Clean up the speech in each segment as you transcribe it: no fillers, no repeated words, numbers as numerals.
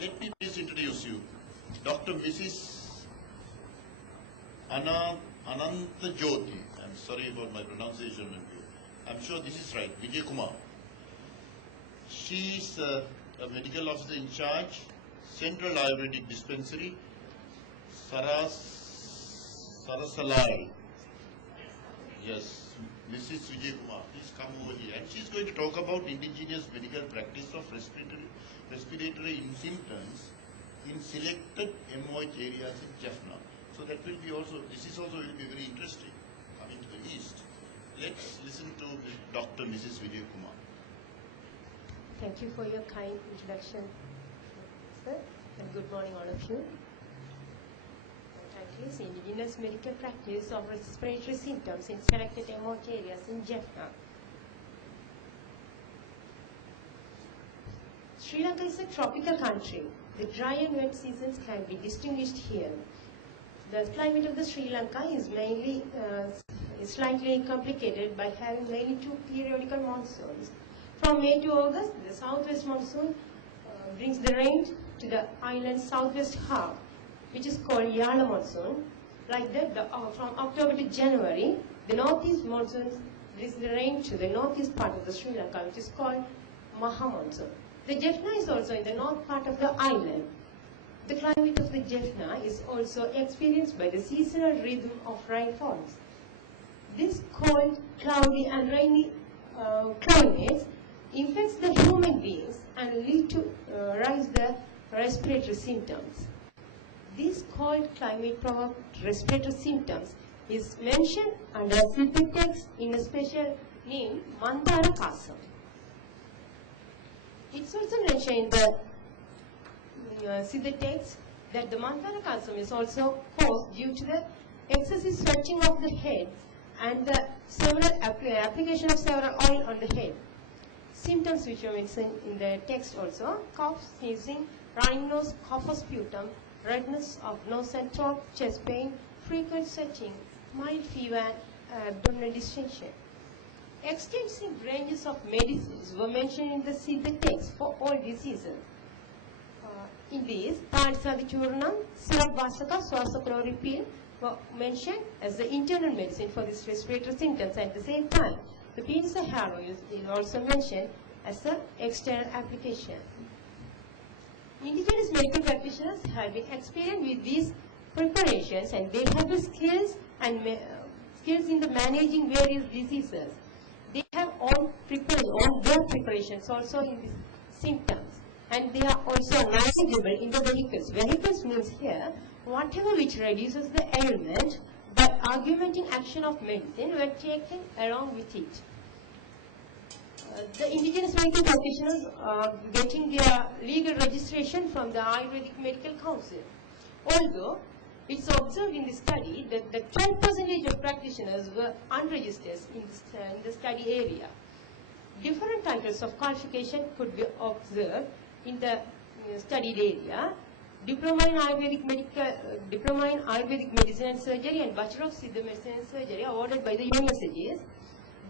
Let me please introduce you, Dr. Mrs. Anandajyothi. I'm sorry about my pronunciation. I'm sure this is right. Vijay Kumar. She is a medical officer in charge, Central Ayurvedic Dispensary, Sarasalai. Yes, Mrs. Vijay Kumar, please come over here. And she's going to talk about indigenous medical practice of respiratory symptoms in selected MOH areas in Jaffna. So that will be also, this is also will be very interesting coming to the east. Let's listen to Dr. Mrs. Vijay Kumar. Thank you for your kind introduction, sir, and good morning all of you. Is indigenous medical practice of respiratory symptoms in selected MOH areas in Jaffna. Sri Lanka is a tropical country. The dry and wet seasons can be distinguished here. The climate of the Sri Lanka is mainly slightly complicated by having mainly two periodical monsoons. From May to August, the southwest monsoon brings the rain to the island's southwest half, which is called Yala monsoon. Like that, from October to January, the northeast monsoon brings the rain to the northeast part of the Sri Lanka, which is called Maha monsoon. The Jaffna is also in the north part of the island. The climate of the Jaffna is also experienced by the seasonal rhythm of rainfalls. This cold, cloudy and rainy climate infects the human beings and lead to rise the respiratory symptoms. This cold climate provoked respiratory symptoms is mentioned under Siddha text in a special name, Mandara Kasam. It's also mentioned in the Siddha text that the Mandara Kasam is also caused due to the excessive sweating of the head and the several application of several oil on the head. Symptoms which are mentioned in the text also: cough, sneezing, running nose, cough or sputum, redness of nose and throat, chest pain, frequent sweating, mild fever and abdominal distension. Extensive ranges of medicines were mentioned in the Siddha text for all diseases. In these, Tadisadichurnam, Syrup Vasaka, Swasachloroquine were mentioned as the internal medicine for these respiratory symptoms. At the same time, the Pizza Harrow is also mentioned as the external application. Indigenous medical practitioners have been experienced with these preparations, and they have the skills and skills in the managing various diseases. They have all their preparations also in these symptoms, and they are also knowledgeable in the vehicles. Vehicles means here whatever which reduces the ailment by augmenting action of medicine were taken along with it. The indigenous medical practitioners are getting their legal registration from the Ayurvedic Medical Council. Although it's observed in the study that the 12% of practitioners were unregistered in the study area. Different titles of qualification could be observed in the studied area. Diploma in Ayurvedic Medicine and Surgery and Bachelor of Siddha Medicine and Surgery awarded by the universities.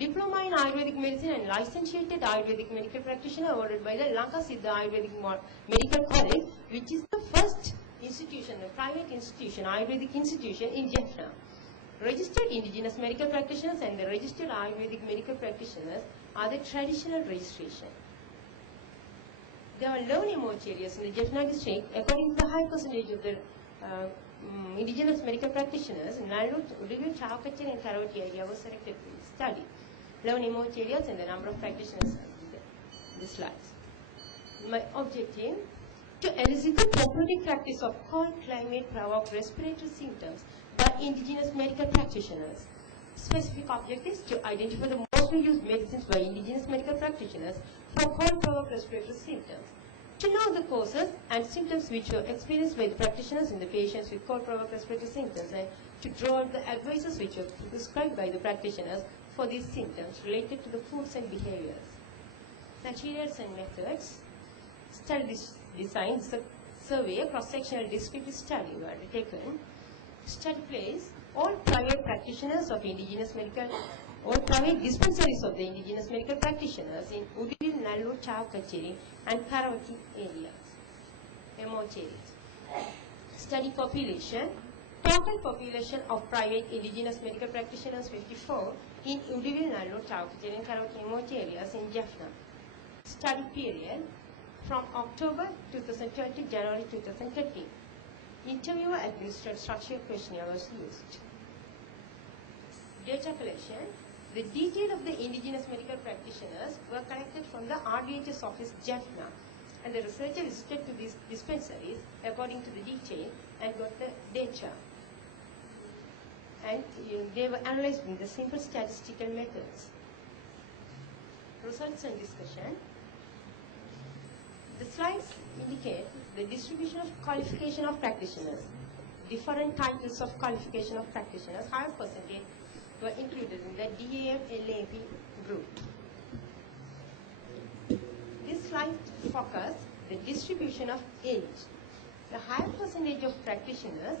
Diploma in Ayurvedic Medicine and Licentiated Ayurvedic Medical Practitioner awarded by the Lanka Siddha Ayurvedic Medical College, which is the first institution, a private institution, Ayurvedic institution in Jaffna. Registered indigenous medical practitioners and the registered Ayurvedic medical practitioners are the traditional registration. There are 11 MOH areas in the Jaffna district. According to the high percentage of the indigenous medical practitioners, Nallu, Udugu, Chavakachari and Karavati area was selected for this study. 11 MOH areas and the number of practitioners are the slides. My objective: to elicit the therapeutic practice of cold climate provoked respiratory symptoms by indigenous medical practitioners. Specific objectives: to identify the mostly used medicines by indigenous medical practitioners for cold provoked respiratory symptoms. To know the causes and symptoms which were experienced by the practitioners in the patients with cold provoked respiratory symptoms, and to draw the advices which were prescribed by the practitioners for these symptoms related to the foods and behaviors. Materials and methods. Study design, survey, cross-sectional descriptive study were undertaken. Study place: all private practitioners of indigenous medical, all private dispensaries of the indigenous medical practitioners in Udil, Nallur, Chavakacheri and Karavati areas. MOH. Study population. Total population of private indigenous medical practitioners 54 in Udivil, Nallo, Taukajal and Karawak MOH areas in Jaffna. Study period from October 2012 to January 2013. Interviewer administered structured questionnaire was used. Data collection. The detail of the indigenous medical practitioners were collected from the RDHS office Jaffna, and the researcher visited to these dispensaries according to the detail and got the data. And they were analyzed with the simple statistical methods. Results and discussion. The slides indicate the distribution of qualification of practitioners. Different titles of qualification of practitioners, higher percentage were included in the DAM LAP group. This slide focuses the distribution of age. The higher percentage of practitioners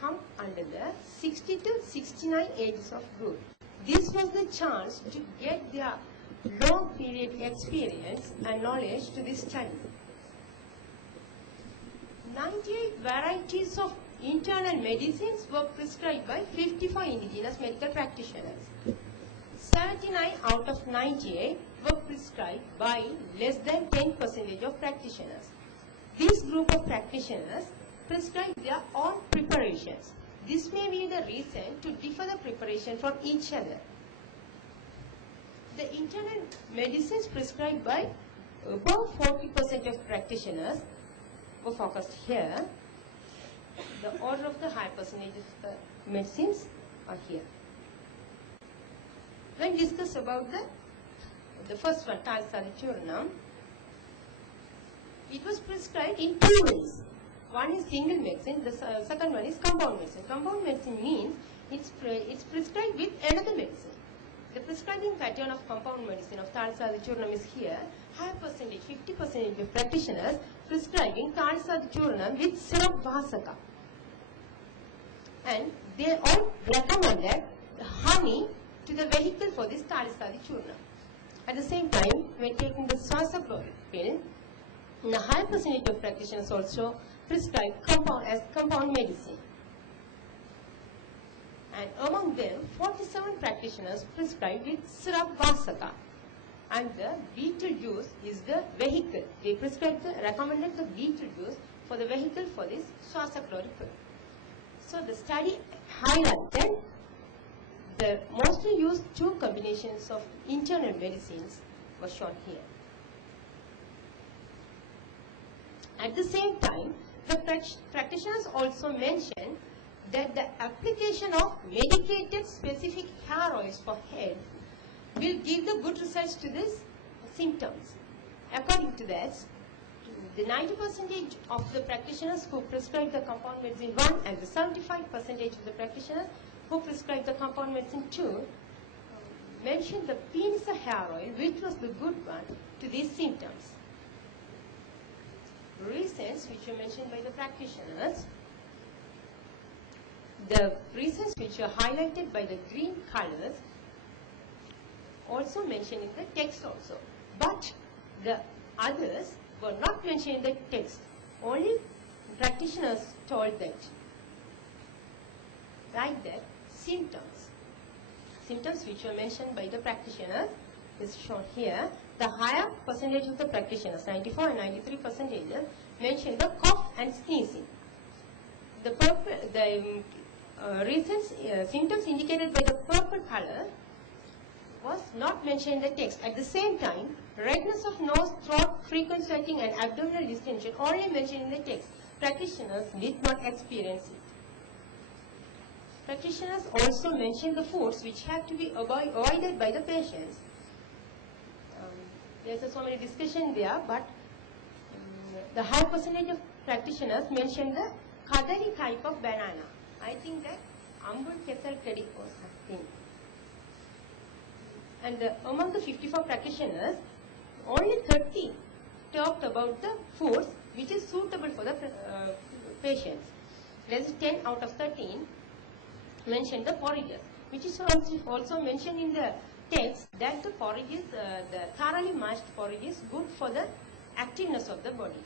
come under the 60 to 69 ages of group. This was the chance to get their long period experience and knowledge to this study. 98 varieties of internal medicines were prescribed by 54 indigenous medical practitioners. 79 out of 98 were prescribed by less than 10% of practitioners. This group of practitioners prescribe their own preparations. This may be the reason to differ the preparation from each other. The internal medicines prescribed by above 40% of practitioners were focused here. The order of the high percentage of the medicines are here. When discussed about the first one, Talsadichurnam, it was prescribed in two ways. One is single medicine, the second one is compound medicine. Compound medicine means it's prescribed with another medicine. The prescribing pattern of compound medicine of Talsadichurnam is here. High percentage, 50% of practitioners prescribing Talsadichurnam with syrup vasaka. And they all recommended honey to the vehicle for this Talsadichurnam. At the same time, when taking the Swasachloric pill, the high percentage of practitioners also prescribe compound medicine. And among them, 47 practitioners prescribed with syrup vasaka. And the beetle juice is the vehicle. They recommended the beetle juice for the vehicle for this Swasachloric pill. So the study highlighted the mostly used two combinations of internal medicines were shown here. At the same time, the practitioners also mentioned that the application of medicated specific hair oils for head will give the good results to these symptoms. According to that, the 90% of the practitioners who prescribed the compound medicine 1 and the 75% of the practitioners who prescribed the compound medicine 2 mentioned the penis hair oil, which was the good one to these symptoms. Reasons which were mentioned by the practitioners. The reasons which were highlighted by the green colors also mentioned in the text also. But the others were not mentioned in the text. Only practitioners told that. Like that, symptoms. Symptoms which were mentioned by the practitioner is shown here. The higher percentage of the practitioners, 94 and 93%, mentioned the cough and sneezing. The symptoms indicated by the purple color was not mentioned in the text. At the same time, redness of nose, throat, frequent sweating and abdominal distension only mentioned in the text. Practitioners did not experience it. Practitioners also mentioned the foods which had to be avoided by the patients. There's so many discussion there, but the high percentage of practitioners mentioned the kadari type of banana. I think that ambul kesal kadi or something. And among the 54 practitioners, only 30 talked about the foods which is suitable for the patients. There is 10 out of 13 mentioned the porridges, which is also mentioned in the text that the porridges, the thoroughly mashed porridge is good for the activeness of the body.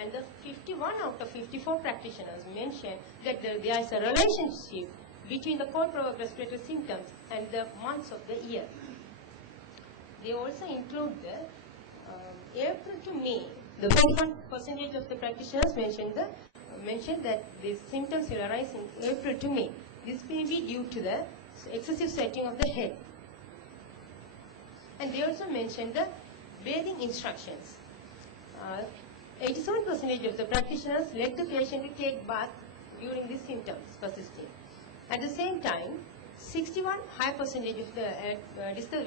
And the 51 out of 54 practitioners mentioned that there is a relationship between the cold-provoked respiratory symptoms and the months of the year. They also include the April to May. The 41% of the practitioners mentioned that the symptoms will arise in April to May. This may be due to the excessive sweating of the head. And they also mentioned the bathing instructions. 87% of the practitioners led the patient to take bath during these symptoms persisting. At the same time, 61 high percentage of the,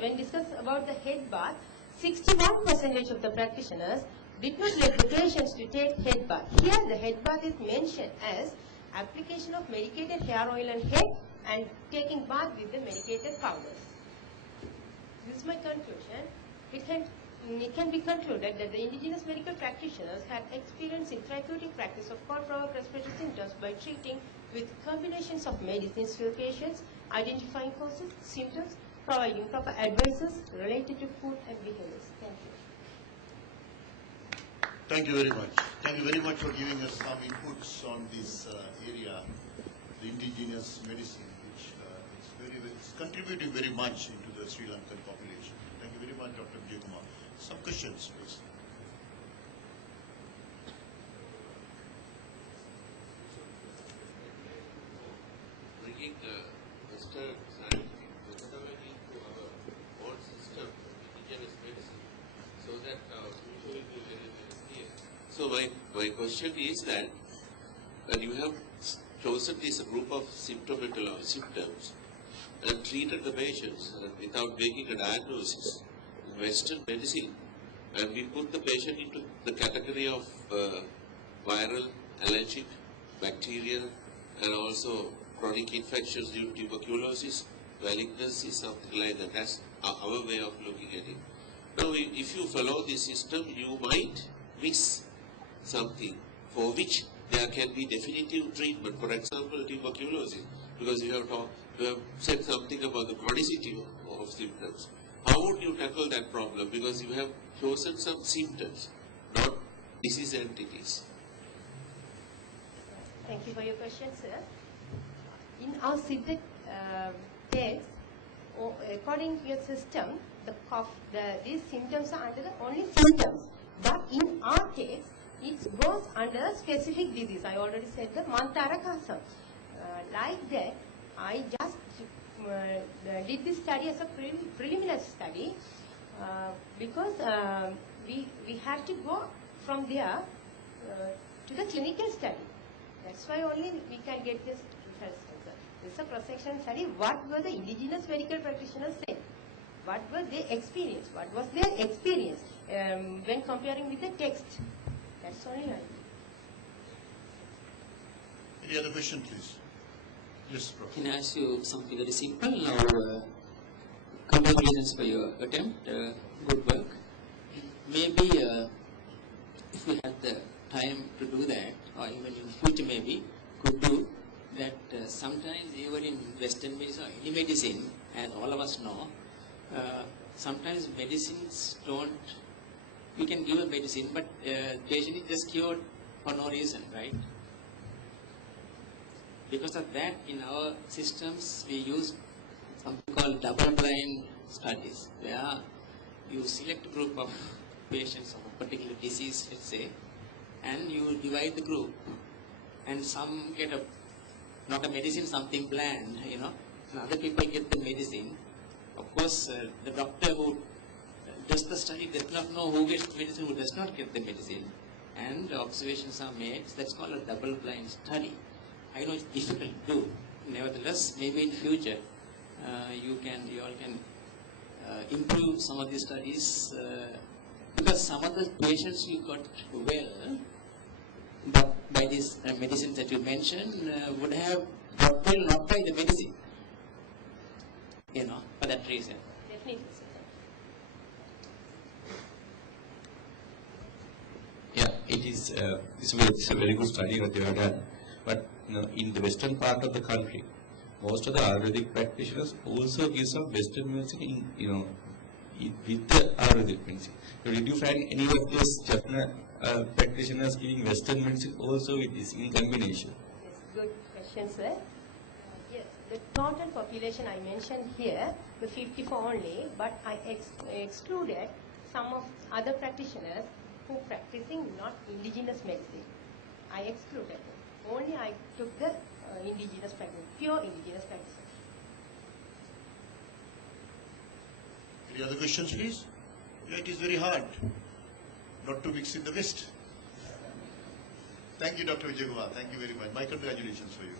when discussed about the head bath, 61% of the practitioners did not let the patients to take head bath. Here the head bath is mentioned as application of medicated hair oil on head and taking bath with the medicated powders. This is my conclusion. It can be concluded that the indigenous medical practitioners had experience in therapeutic practice of cold-provoked respiratory symptoms by treating with combinations of medicines to the patients, identifying causes, symptoms, providing proper advices related to food and behaviors. Thank you. Thank you very much. Thank you very much for giving us some inputs on this area, the indigenous medicine, which is contributing very much into the Sri Lankan population. Thank you very much, Dr. Jayakumar. Some questions, please. Bringing Western scientific methodology to our own system, indigenous medicine, so that future will be very, very clear. So my question is that when you have chosen this group of symptomatology symptoms and treated the patients without making a diagnosis in Western medicine, and we put the patient into the category of viral, allergic, bacterial, and also chronic infections due to tuberculosis, malignancy, something like that. That's our way of looking at it. Now, if you follow this system, you might miss something for which there can be definitive treatment. For example, tuberculosis, because you have said something about the chronicity of symptoms. How would you tackle that problem? Because you have chosen some symptoms, not disease entities. Thank you for your question, sir. In our Siddha text, according to your system, these symptoms are under the only symptoms. But in our text, it goes under specific disease. I already said the Mantarakasam. Like that, I just did this study as a preliminary study because we had to go from there to the clinical study. That's why only we can get this results. This is a cross-section study. What were the indigenous medical practitioners saying? What were they experienced? What was their experience when comparing with the text? That's only right. Any other question, please? Yes, Prof. Can I ask you something very simple? Now, congratulations for your attempt. Good work. Maybe if we had the time to do that, or even in future maybe, could do that sometimes even in Western medicine or any medicine, as all of us know, sometimes medicines don't, we can give a medicine, but patient is just cured for no reason, right? Because of that, in our systems, we use something called double-blind studies, where you select a group of patients of a particular disease, let's say, and you divide the group, and some get not a medicine, something bland, and other people get the medicine. Of course, the doctor who does the study does not know who gets the medicine, who does not get the medicine, and observations are made. That's called a double-blind study. I know it's difficult to do. Nevertheless, maybe in future, you all can improve some of these studies, because some of the patients you got well, but by these medicines that you mentioned, would have got well not by the medicine, for that reason. Definitely. Yeah, it's a very good study that you have done. But in the western part of the country, most of the Ayurvedic practitioners also give some Western medicine with the Ayurvedic medicine. So did you find any of those Jaffna practitioners giving Western medicine also with this in combination? Yes, good question, sir. Yes, the total population I mentioned here, the 54 only, but I excluded some of other practitioners who practicing not indigenous medicine. I excluded them. Only I took the indigenous practice, pure indigenous practice. Any other questions, please? Yeah, it is very hard not to mix in the West. Thank you, Dr. Vijay Kumar. Thank you very much. My congratulations for you.